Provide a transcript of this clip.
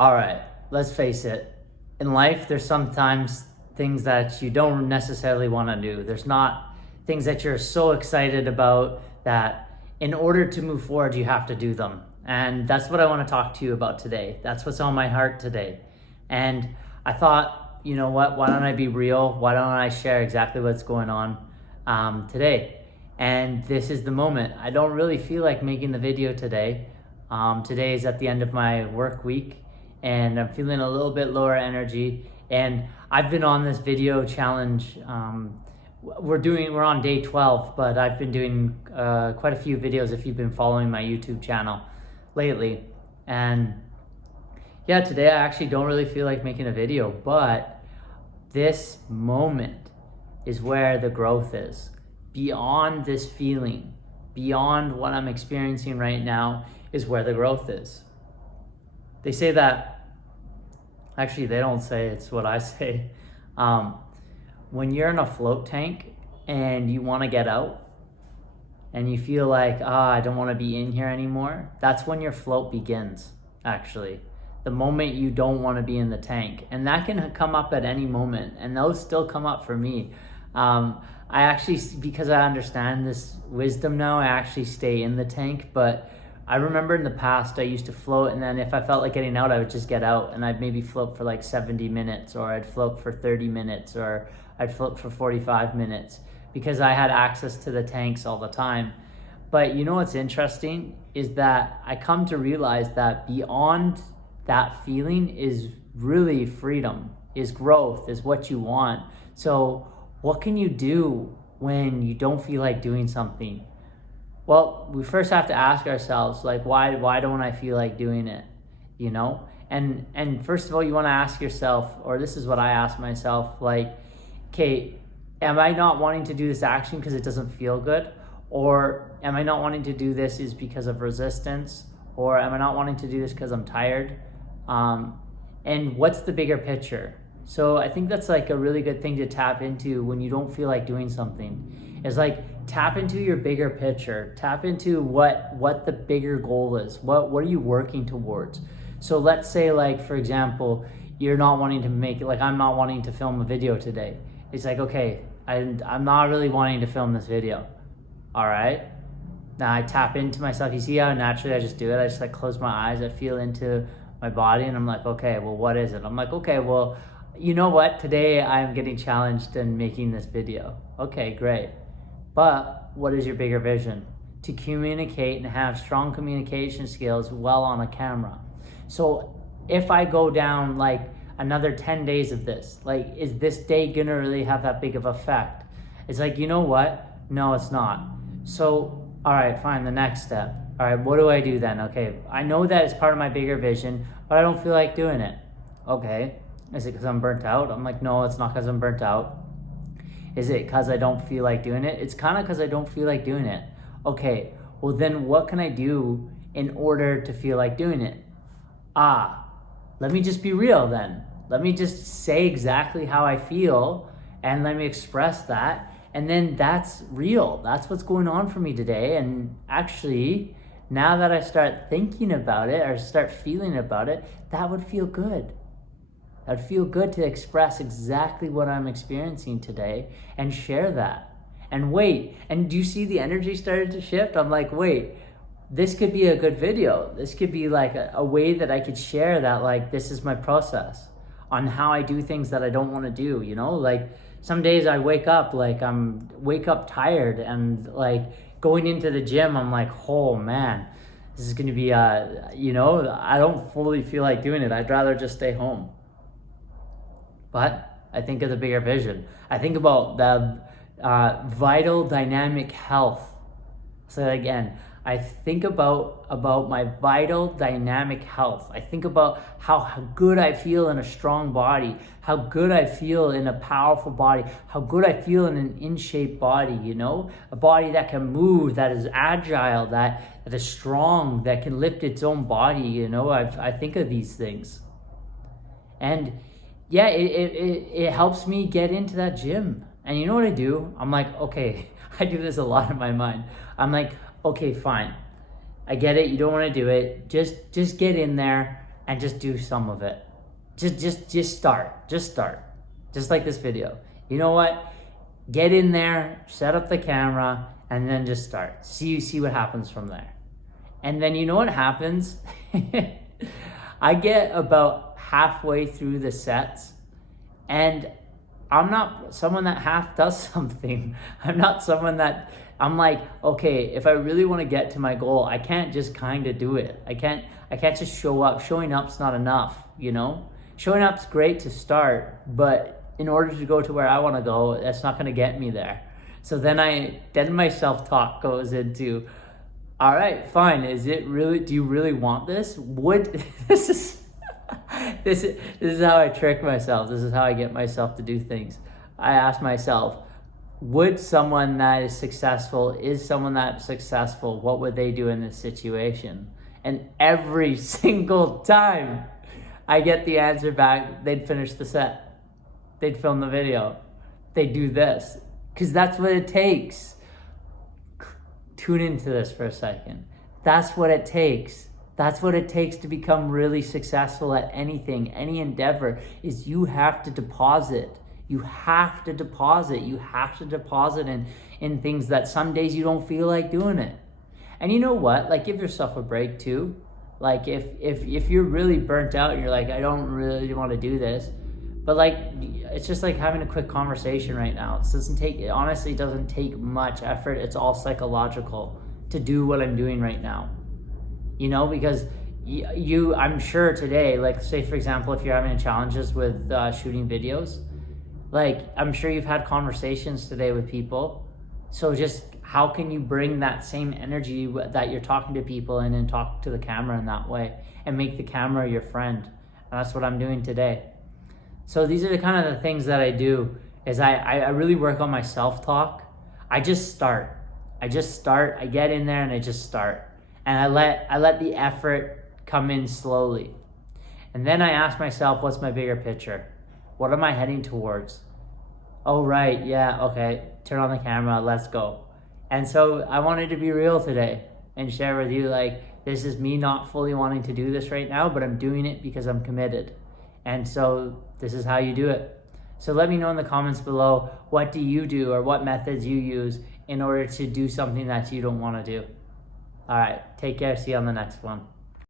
All right, let's face it. In life, there's sometimes things that you don't necessarily want to do. There's not things that you're so excited about that in order to move forward, you have to do them. And that's what I want to talk to you about today. That's what's on my heart today. And I thought, you know what? Why don't I be real? Why don't I share exactly what's going on today? And this is the moment. I don't really feel like making the video today. Today is at the end of my work week and I'm feeling a little bit lower energy. And I've been on this video challenge. We're on day 12, but I've been doing quite a few videos if you've been following my YouTube channel lately. And yeah, today I actually don't really feel like making a video, but this moment is where the growth is. Beyond this feeling, beyond what I'm experiencing right now is where the growth is. They say that, actually they don't say, it's what I say. When you're in a float tank and you want to get out and you feel like, I don't want to be in here anymore, that's when your float begins, actually. The moment you don't want to be in the tank. And that can come up at any moment, and those still come up for me. I actually, because I understand this wisdom now, I actually stay in the tank. But I remember in the past, I used to float, and then if I felt like getting out, I would just get out, and I'd maybe float for like 70 minutes, or I'd float for 30 minutes, or I'd float for 45 minutes, because I had access to the tanks all the time. But you know what's interesting is that I come to realize that beyond that feeling is really freedom, is growth, is what you want. So what can you do when you don't feel like doing something? Well, we first have to ask ourselves, like, why don't I feel like doing it? You know? And first of all, you want to ask yourself, or this is what I ask myself, like, okay, am I not wanting to do this action because it doesn't feel good? Or am I not wanting to do this is because of resistance? Or am I not wanting to do this because I'm tired? And what's the bigger picture? So I think that's like a really good thing to tap into when you don't feel like doing something. Is like tap into your bigger picture. Tap into what the bigger goal is. What are you working towards? So let's say, like, for example, you're not wanting to make it, like I'm not wanting to film a video today. It's like, okay, I'm not really wanting to film this video. All right. Now I tap into myself. You see how naturally I just do it? I just like close my eyes. I feel into my body and I'm like, okay, well, what is it? I'm like, okay, well, you know what? Today I'm getting challenged in making this video. Okay, great. But what is your bigger vision? To communicate and have strong communication skills well on a camera. So if I go down like another 10 days of this, like, is this day gonna really have that big of effect? It's like, you know what? No, it's not. So, all right, fine, the next step. All right, what do I do then? Okay, I know that it's part of my bigger vision, but I don't feel like doing it. Okay, is it because I'm burnt out? I'm like, no, it's not because I'm burnt out. Is it because I don't feel like doing it? It's kind of because I don't feel like doing it. Okay, well then what can I do in order to feel like doing it? Let me just be real then. Let me just say exactly how I feel and let me express that. And then that's real. That's what's going on for me today. And actually, now that I start thinking about it or start feeling about it, that would feel good. That would feel good to express exactly what I'm experiencing today and share that. And wait, and do you see the energy started to shift? I'm like, wait, this could be a good video. This could be like a way that I could share that, like, this is my process on how I do things that I don't want to do, you know? Like, some days I wake up tired and like going into the gym, I'm like, oh man, this is going to be, I don't fully feel like doing it. I'd rather just stay home. But I think of the bigger vision. I think about the vital dynamic health. So again, I think about my vital dynamic health. I think about how good I feel in a strong body, how good I feel in a powerful body, how good I feel in an in-shape body, you know? A body that can move, that is agile, that is strong, that can lift its own body, you know? I think of these things. And yeah, it helps me get into that gym. And you know what I do? I'm like, okay, I do this a lot in my mind. I'm like, okay, fine. I get it. You don't want to do it. Just get in there and just do some of it. Just start. Just start. Just like this video. You know what? Get in there, set up the camera, and then just start. See what happens from there. And then you know what happens? I get about halfway through the sets, and I'm not someone that half does something. I'm not someone that I'm like, okay, if I really want to get to my goal, I can't just kind of do it. I can't just show up. Showing up's not enough, you know? Showing up's great to start, but in order to go to where I want to go, that's not going to get me there. So then my self-talk goes into, all right, fine. Do you really want this? This is how I trick myself. This is how I get myself to do things. I ask myself, is someone that's successful, what would they do in this situation? And every single time I get the answer back, they'd finish the set. They'd film the video. They'd do this. Because that's what it takes. Tune into this for a second. That's what it takes. That's what it takes to become really successful at anything, any endeavor, is you have to deposit. You have to deposit. You have to deposit in things that some days you don't feel like doing it. And you know what? Like, give yourself a break too. Like, if you're really burnt out and you're like, I don't really want to do this, but like, it's just like having a quick conversation right now. It honestly doesn't take much effort. It's all psychological to do what I'm doing right now. You know, because I'm sure today, like say for example, if you're having challenges with shooting videos, like I'm sure you've had conversations today with people. So just how can you bring that same energy that you're talking to people and talk to the camera in that way and make the camera your friend? And that's what I'm doing today. So these are the kind of the things that I do is I really work on my self-talk. I just start. I get in there and I just start. And I let the effort come in slowly. And then I ask myself, what's my bigger picture? What am I heading towards? Oh, right, yeah, okay. Turn on the camera, let's go. And so I wanted to be real today and share with you, like, this is me not fully wanting to do this right now, but I'm doing it because I'm committed. And so this is how you do it. So let me know in the comments below, what do you do or what methods you use in order to do something that you don't want to do? All right, take care. See you on the next one.